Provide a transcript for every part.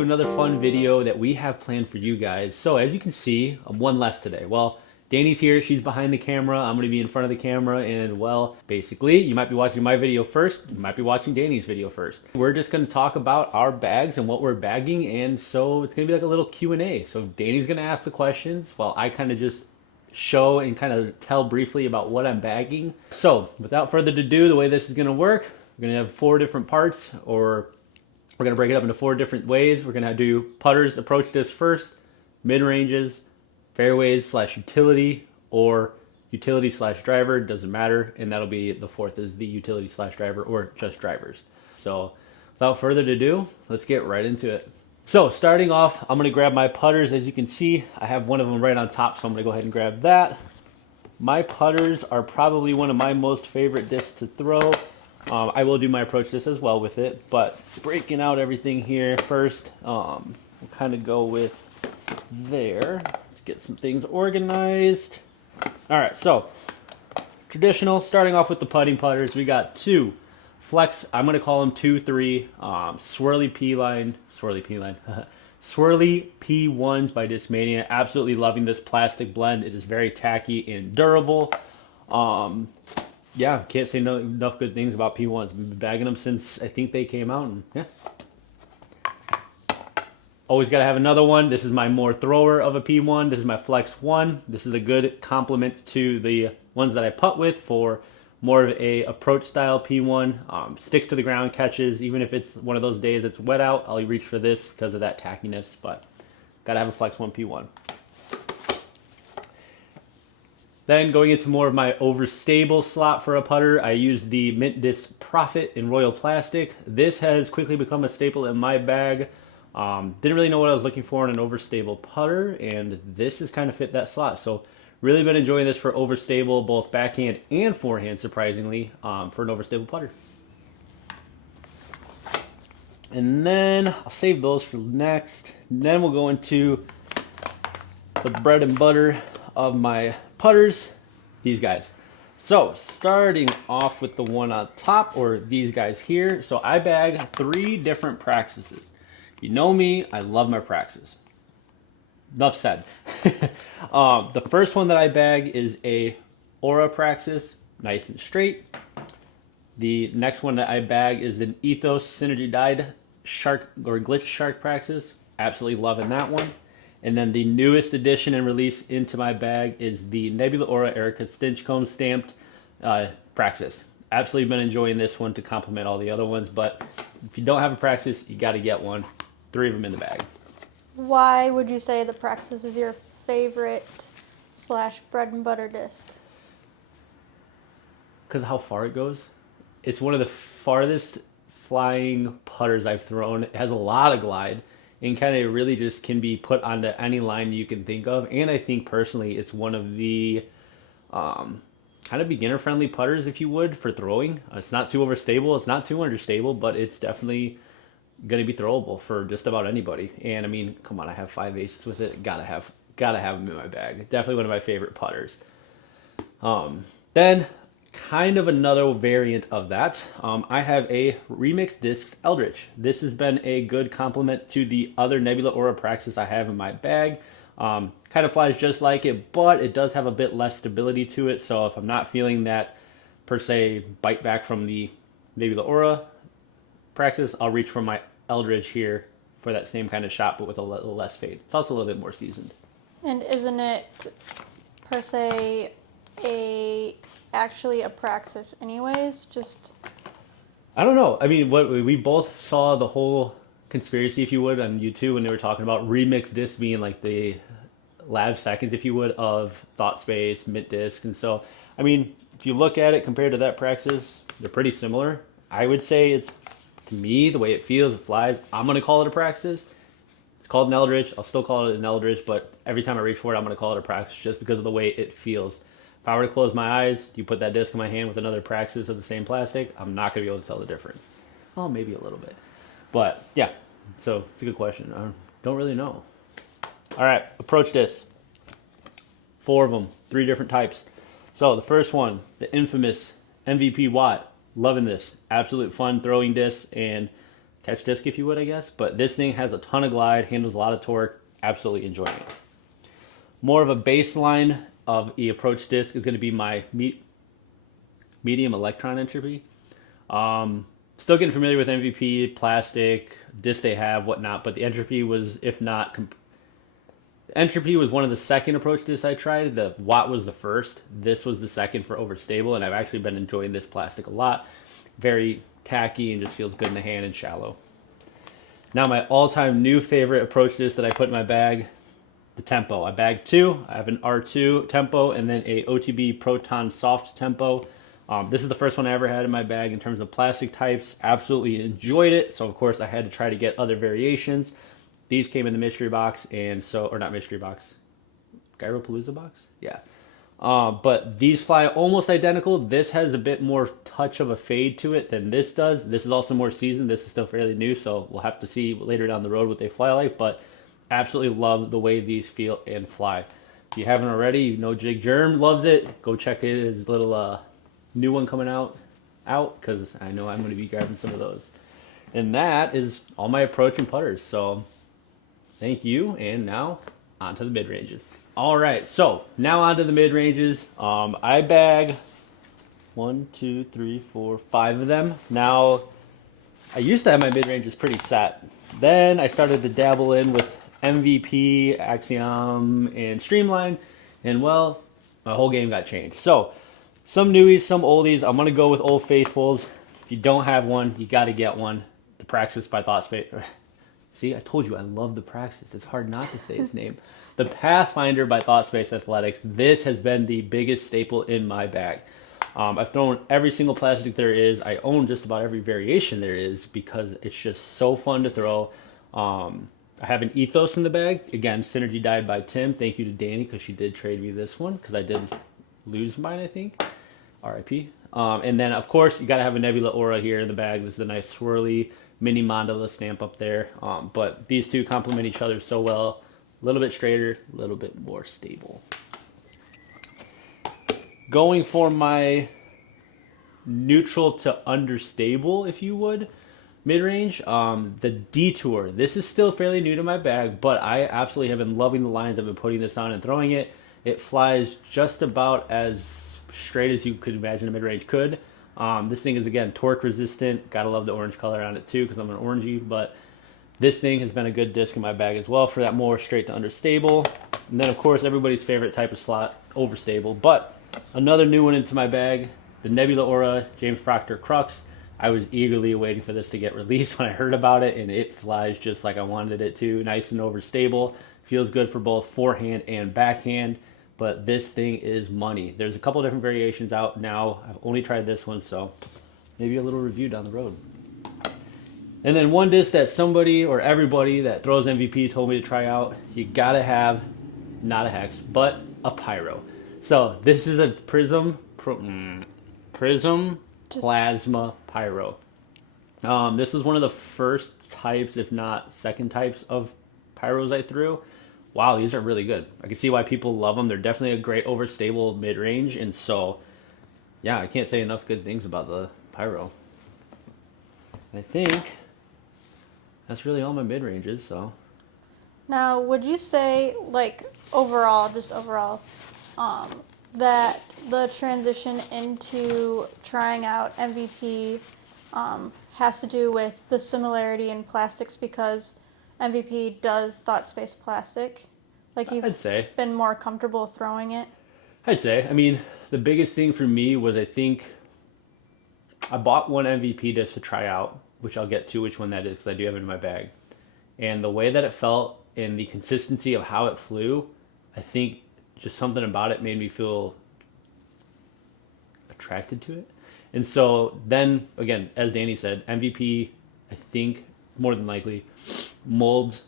to another fun video that we have planned for you guys. So as you can see, I'm one less today. Well, Danny's here, she's behind the camera, I'm going to be in front of the camera, and well, basically, you might be watching my video first, you might be watching Danny's video first. We're just going to talk about our bags and what we're bagging, and so it's going to be like a little Q&A. So Danny's going to ask the questions while I kind of just show and kind of tell briefly about what I'm bagging. So without further ado, the way this is going to work, we're going to have 4 different parts, or we're going to break it up into 4 different ways. We're going to do putters, approach disc first, mid-ranges, fairways slash utility, or utility slash driver, doesn't matter. And that'll be the 4th is the utility slash driver, or just drivers. So without further ado, let's get right into it. So starting off, I'm going to grab my putters. As you can see, I have one of them right on top, so I'm going to go ahead and grab that. My putters are probably one of my most favorite discs to throw. I will do my approach disc as well with it, but breaking out everything here first, we'll kind of go with there. Let's get some things organized. All right, so traditional, starting off with the putting putters, we got 2 flex, I'm going to call them 2-3 swirly P-line, swirly P1s by Discmania. Absolutely loving this plastic blend. It is very tacky and durable. Yeah, can't say enough good things about P1s. I've been bagging them since I think they came out, and yeah. Always got to have another one. This is my more thrower of a P1. This is my Flex 1. This is a good complement to the ones that I putt with for more of a approach style P1. Sticks to the ground, catches. Even if it's one of those days it's wet out, I'll reach for this because of that tackiness, but got to have a Flex 1 P1. Then going into more of my overstable slot for a putter, I use the Mint Disc Profit in Royal Plastic. This has quickly become a staple in my bag. Didn't really know what I was looking for in an overstable putter, and this has kind of fit that slot. So really been enjoying this for overstable, both backhand and forehand, surprisingly, for an overstable putter. And then I'll save those for next. And then we'll go into the bread and butter of my putters, these guys. So starting off with the one on top, or these guys here. So I bag 3 different Praxises. You know me, I love my Praxis. Enough said. The first one that I bag is a Aura Praxis, nice and straight. The next one that I bag is an Ethos Synergy Dyed Shark or Glitch Shark Praxis. Absolutely loving that one. And then the newest addition and release into my bag is the Nebula Aura Erica Stinchcomb stamped Praxis. Absolutely been enjoying this one to complement all the other ones, but if you don't have a Praxis, you got to get one. 3 of them in the bag. Why would you say the Praxis is your favorite / bread and butter disc? Because of how far it goes. It's one of the farthest flying putters I've thrown. It has a lot of glide and kind of really just can be put onto any line you can think of. And I think personally it's one of the kind of beginner friendly putters, if you would, for throwing. It's not too overstable, it's not too understable, but it's definitely going to be throwable for just about anybody. And I mean, come on, I have 5 aces with it. Gotta have them in my bag. Definitely one of my favorite putters. Then kind of another variant of that, I have a Remix Discs Eldritch. This has been a good complement to the other Nebula Aura Praxis I have in my bag. Kind of flies just like it, but it does have a bit less stability to it. So if I'm not feeling that per se bite back from the Nebula Aura Praxis, I'll reach for my Eldritch here for that same kind of shot, but with a little less fade. It's also a little bit more seasoned. And isn't it per se actually a Praxis anyways? Just I don't know. I mean, what we both saw the whole conspiracy, if you would, on YouTube when they were talking about Remix Disc being like the lab seconds, if you would, of Thought Space, Mint Disc, and so I mean, if you look at it compared to that Praxis, they're pretty similar. I would say it's, to me, the way it feels, it flies, I'm going to call it a Praxis. It's called an Eldritch. I'll still call it an Eldritch, but every time I reach for it, I'm going to call it a Praxis just because of the way it feels. If I were to close my eyes, you put that disc in my hand with another Praxis of the same plastic, I'm not going to be able to tell the difference. Oh, maybe a little bit. But, yeah, so it's a good question. I don't really know. All right, approach disc. 4 of them, 3 different types. So the first one, the infamous MVP Watt. Loving this. Absolute fun throwing disc, and catch disc, if you would, I guess. But this thing has a ton of glide, handles a lot of torque. Absolutely enjoying it. More of a baseline of the approach disc is going to be my medium electron entropy. Still getting familiar with MVP, plastic, disc they have, whatnot, but the entropy was, if not, entropy was one of the second approach discs I tried. The watt was the first. This was the second for overstable, and I've actually been enjoying this plastic a lot. Very tacky and just feels good in the hand and shallow. Now my all-time new favorite approach disc that I put in my bag, the Tempo. I bagged two. I have an R2 Tempo and then a OTB Proton Soft Tempo. This is the first one I ever had in my bag in terms of plastic types. Absolutely enjoyed it. So of course I had to try to get other variations. These came in the mystery box, and so, or not mystery box, Gyropalooza box? Yeah. But these fly almost identical. This has a bit more touch of a fade to it than this does. This is also more seasoned. This is still fairly new, so we'll have to see later down the road what they fly like. But absolutely love the way these feel and fly. If you haven't already, you know Jig Germ loves it. Go check his little new one coming out because I know I'm going to be grabbing some of those. And that is all my approach and putters. So thank you, and now on to the mid ranges. All right, so now on to the mid ranges. I bag 1, 2, 3, 4, 5 of them. Now, I used to have my mid ranges pretty set. Then I started to dabble in with MVP, Axiom, and Streamline, and well, my whole game got changed. So, some newies, some oldies. I'm gonna go with Old Faithfuls. If you don't have one, you got to get one. The Praxis by ThoughtSpace. See, I told you I love the Praxis. It's hard not to say its name. The Pathfinder by ThoughtSpace Athletics. This has been the biggest staple in my bag. I've thrown every single plastic there is. I own just about every variation there is because it's just so fun to throw. I have an Ethos in the bag. Again, Synergy Died by Tim. Thank you to Danny because she did trade me this one because I did lose mine, I think. RIP. And then, of course, you got to have a Nebula Aura here in the bag. This is a nice swirly mini mandala stamp up there. But these two complement each other so well. A little bit straighter, a little bit more stable. Going for my neutral to understable, if you would, mid-range, the Detour. This is still fairly new to my bag, but I absolutely have been loving the lines. I've been putting this on and throwing it. It flies just about as straight as you could imagine a mid-range could. This thing is, again, torque resistant. Gotta love the orange color on it too because I'm an orangey, but this thing has been a good disc in my bag as well for that more straight to understable. And then, of course, everybody's favorite type of slot, overstable. But another new one into my bag, the Nebula Aura James Proctor Crux. I was eagerly waiting for this to get released when I heard about it, and it flies just like I wanted it to. Nice and overstable. Feels good for both forehand and backhand. But this thing is money. There's a couple different variations out now. I've only tried this one, so maybe a little review down the road. And then one disc that somebody or everybody that throws MVP told me to try out, you gotta have not a hex, but a pyro. So this is a Prism Plasma Pyro. This is one of the first types, if not second types of pyros I threw. Wow, these are really good. I can see why people love them. They're definitely a great overstable mid-range, and so yeah, I can't say enough good things about the pyro. I think that's really all my mid-ranges, so. Now, would you say, like, overall, that the transition into trying out MVP has to do with the similarity in plastics because MVP does ThoughtSpace plastic? Like, I'd say. been more comfortable throwing it? I'd say. I mean, the biggest thing for me was I think I bought one MVP disc to try out, which I'll get to which one that is because I do have it in my bag. And the way that it felt and the consistency of how it flew, I think just something about it made me feel attracted to it. And so then, again, as Danny said, MVP, I think, more than likely, molds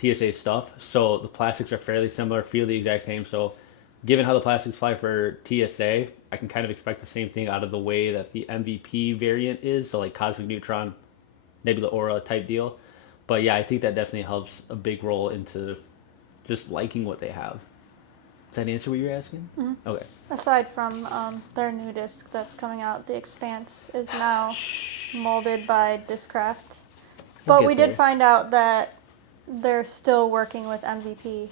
TSA stuff. So the plastics are fairly similar, feel the exact same. So given how the plastics fly for TSA, I can kind of expect the same thing out of the way that the MVP variant is. So like Cosmic Neutron, Nebula Aura type deal. But yeah, I think that definitely helps a big role into just liking what they have. Does that answer what you're asking? Mm-hmm. Okay. Aside from their new disc that's coming out, The Expanse is now molded by Discraft. But get we did there. find out that they're still working with MVP,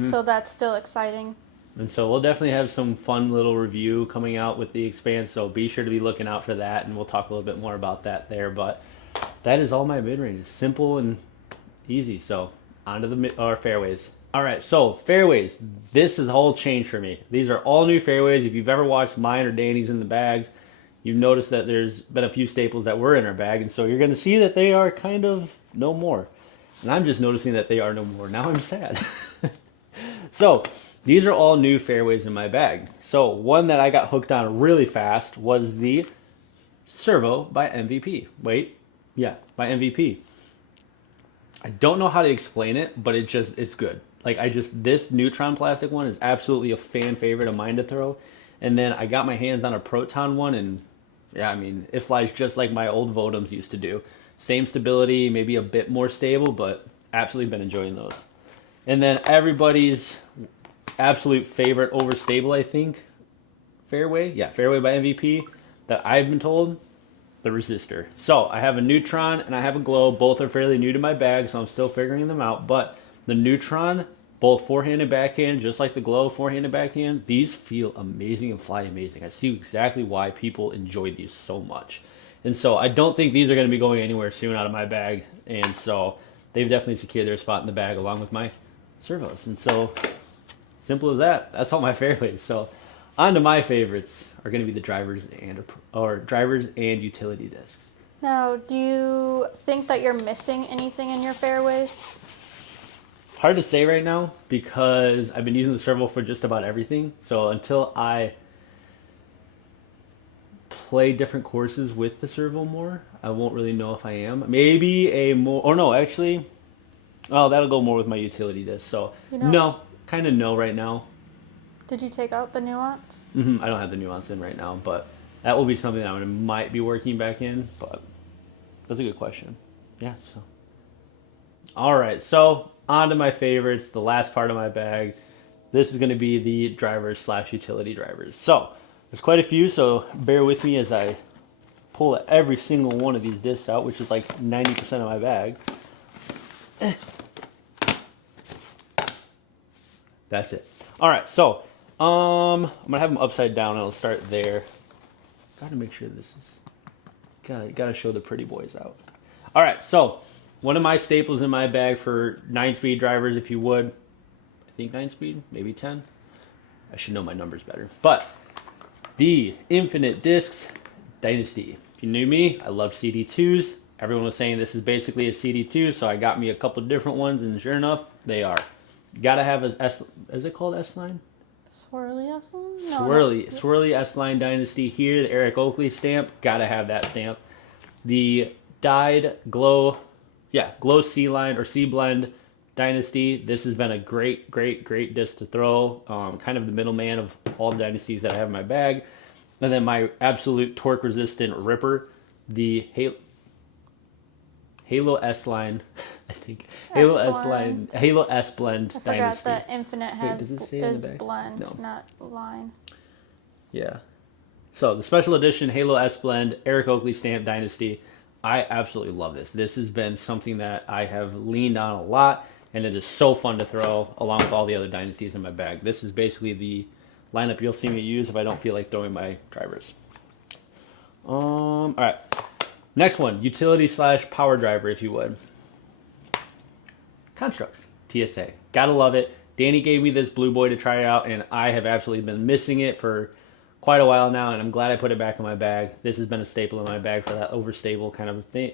so that's still exciting. And so we'll definitely have some fun little review coming out with the Expanse. So be sure to be looking out for that, and we'll talk a little bit more about that there. But that is all my mid range, simple and easy. So on to the fairways. All right, so fairways. This is a whole change for me. These are all new fairways. If you've ever watched mine or Danny's in the bags, you've noticed that there's been a few staples that were in our bag, and so you're going to see that they are kind of no more. And I'm just noticing that they are no more. Now I'm sad. So these are all new fairways in my bag. So one that I got hooked on really fast was the Servo by MVP. Wait, yeah, by MVP. I don't know how to explain it, but it's good. Like this Neutron plastic one is absolutely a fan favorite of mine to throw. And then I got my hands on a Proton one, and yeah, I mean it flies just like my old Vodums used to do. Same stability, maybe a bit more stable, but absolutely been enjoying those. And then everybody's absolute favorite overstable, I think, fairway. Yeah, fairway by MVP that I've been told, the Resistor. So I have a Neutron and I have a Glow. Both are fairly new to my bag, so I'm still figuring them out. But the Neutron, both forehand and backhand, just like the Glow forehand and backhand, these feel amazing and fly amazing. I see exactly why people enjoy these so much. And so I don't think these are going to be going anywhere soon out of my bag. And so they've definitely secured their spot in the bag along with my Servos. And so simple as that. That's all my fairways. So on to my favorites are going to be the drivers and utility discs. Now, do you think that you're missing anything in your fairways? Hard to say right now because I've been using the servo for just about everything. So until I play different courses with the servo more, I won't really know if I am. Maybe a more, or no, actually, oh, that'll go more with my utility disc. So no, kind of no right now. Did you take out the nuance? I don't have the nuance in right now, but that will be something that I might be working back in. But that's a good question. Yeah. So, all right. So on to my favorites. The last part of my bag. This is going to be the drivers / utility drivers. So there's quite a few. So bear with me as I pull every single one of these discs out, which is like 90% of my bag. That's it. All right. So I'm gonna have them upside down and I'll start there. Gotta make sure this is gotta show the pretty boys out. All right, so one of my staples in my bag for 9-speed drivers, if you would, I think 9-speed, maybe 10. I should know my numbers better. But the Infinite Discs Dynasty. If you knew me, I love CD2s. Everyone was saying this is basically a CD2, so I got me a couple different ones, and sure enough, they are. You gotta have a S. Is it called S line? Swirly S-line? Swirly S-line Dynasty here. The Eric Oakley stamp. Gotta have that stamp. The dyed Glow C-line or C-blend Dynasty. This has been a great disc to throw. Kind of the middleman of all the Dynasties that I have in my bag. And then my absolute torque-resistant Ripper, the Halo S-line, I think. Halo S-line, Halo S-blend I forgot Dynasty. that Infinite is back? blend, No. not line. Yeah. So the special edition Halo S-blend Eric Oakley stamp Dynasty. I absolutely love this. This has been something that I have leaned on a lot, and it is so fun to throw along with all the other Dynasties in my bag. This is basically the lineup you'll see me use if I don't feel like throwing my drivers. All right. Next one, utility / power driver, if you would. Constructs, TSA. Gotta love it. Danny gave me this Blue Boy to try out, and I have absolutely been missing it for quite a while now, and I'm glad I put it back in my bag. This has been a staple in my bag for that overstable kind of thing,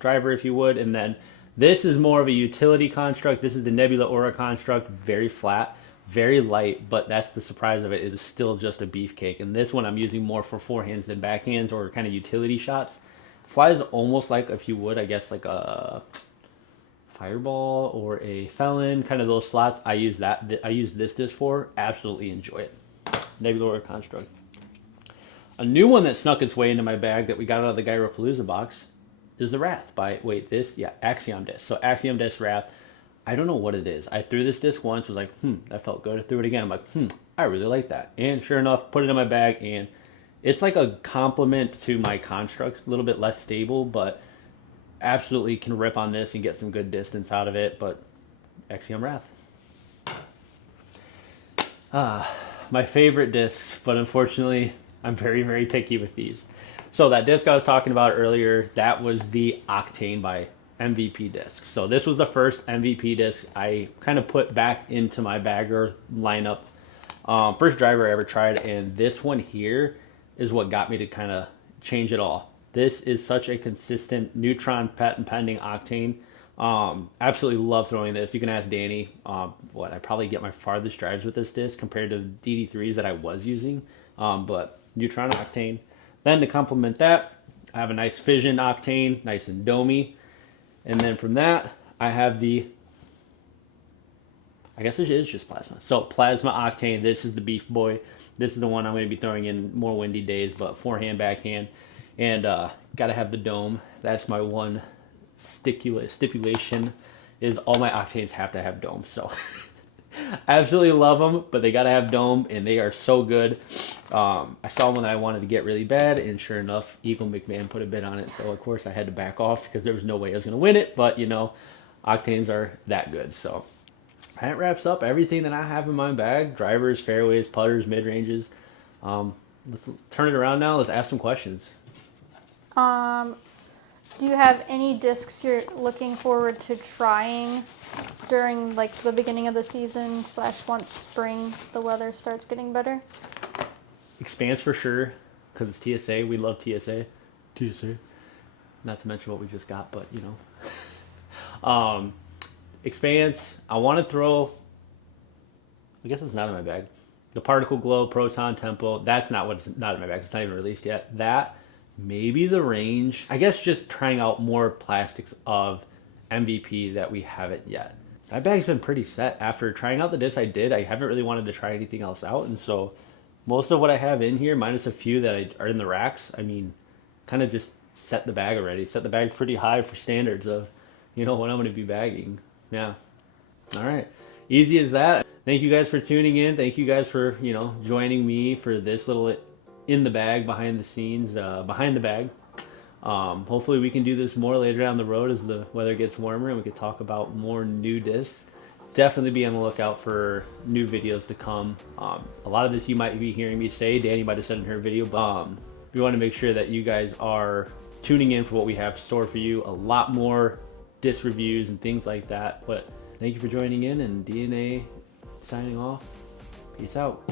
driver, if you would. And then this is more of a utility construct. This is the Nebula Aura construct, very flat, very light, but that's the surprise of it. It is still just a beefcake. And this one I'm using more for forehands than backhands or kind of utility shots. Flies almost like, if you would, I guess like a Fireball or a Felon, kind of those slots. I use this disc for. Absolutely enjoy it. Nebula Aura construct. A new one that snuck its way into my bag that we got out of the Gyropalooza box is the Wrath by, Axiom disc. So Axiom disc Wrath. I don't know what it is. I threw this disc once, was like, that felt good. I threw it again. I'm like, I really like that. And sure enough, put it in my bag, and it's like a complement to my constructs, a little bit less stable, but absolutely can rip on this and get some good distance out of it, but Exium Wrath. My favorite discs, but unfortunately, I'm very, very picky with these. So that disc I was talking about earlier, that was the Octane by MVP disc. So this was the first MVP disc I kind of put back into my bagger lineup. First driver I ever tried, and this one here is what got me to kind of change it all. This is such a consistent neutron patent pending Octane. Absolutely love throwing this. You can ask Danny. I probably get my farthest drives with this disc compared to DD3s that I was using. But neutron Octane. Then to complement that, I have a nice Fission Octane, nice and domey. And then from that, I have the, I guess it is just plasma. So plasma Octane, this is the beef boy. This is the one I'm going to be throwing in more windy days, but forehand, backhand. And got to have the dome. That's my one stipulation, is all my Octanes have to have dome. So I absolutely love them, but they got to have dome, and they are so good. I saw one that I wanted to get really bad, and sure enough, Eagle McMahon put a bid on it. So of course I had to back off because there was no way I was going to win it. But you know, Octanes are that good. So that wraps up everything that I have in my bag: drivers, fairways, putters, mid ranges. Let's turn it around now. Let's ask some questions. Do you have any discs you're looking forward to trying during like the beginning of the season / once spring the weather starts getting better? Expanse for sure, because it's TSA. We love TSA. TSA. Not to mention what we just got, but you know. Expanse. I want to throw. I guess it's not in my bag. The Particle Glow, Proton Tempo. That's not what's not in my bag. It's not even released yet. That, maybe the range. I guess just trying out more plastics of MVP that we haven't yet. That bag's been pretty set. After trying out the disc I did, I haven't really wanted to try anything else out. And so most of what I have in here, minus a few that are in the racks, I mean, kind of just set the bag already. Set the bag pretty high for standards of, you know, what I'm going to be bagging. Yeah. All right. Easy as that. Thank you guys for tuning in. Thank you guys for, you know, joining me for this little in the bag, behind the scenes, behind the bag. Hopefully we can do this more later down the road as the weather gets warmer, and we can talk about more new discs. Definitely be on the lookout for new videos to come. A lot of this you might be hearing me say, Danny might have said in her video, but we want to make sure that you guys are tuning in for what we have stored for you. A lot more disc reviews and things like that. But thank you for joining in, and DNA signing off. Peace out.